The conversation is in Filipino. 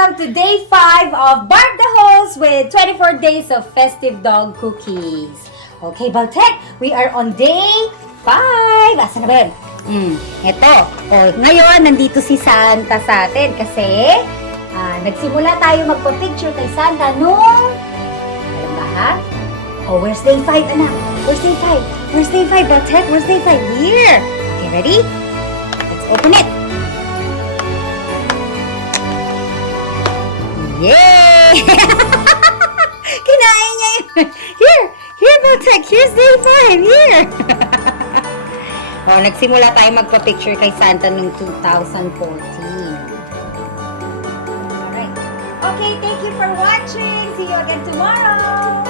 welcome to day 5 of Bark the Holes with 24 days of festive dog cookies. Okay, Baltek, we are on day 5. Asan na ba yun? Ito. Ngayon, nandito si Santa sa atin kasi nagsimula tayo magpa-picture kay Santa nung, alam ba ha? Where's day 5, anak? Where's day 5? Where's day 5, Baltek? Where's day 5? Here! Okay, ready? Let's open it! Yay! Kinain niya yun. Here, Baltek. Here's day 5. Here. Nagsimula tayo magpa-picture kay Santa noong 2014. Alright. Okay, thank you for watching. See you again tomorrow.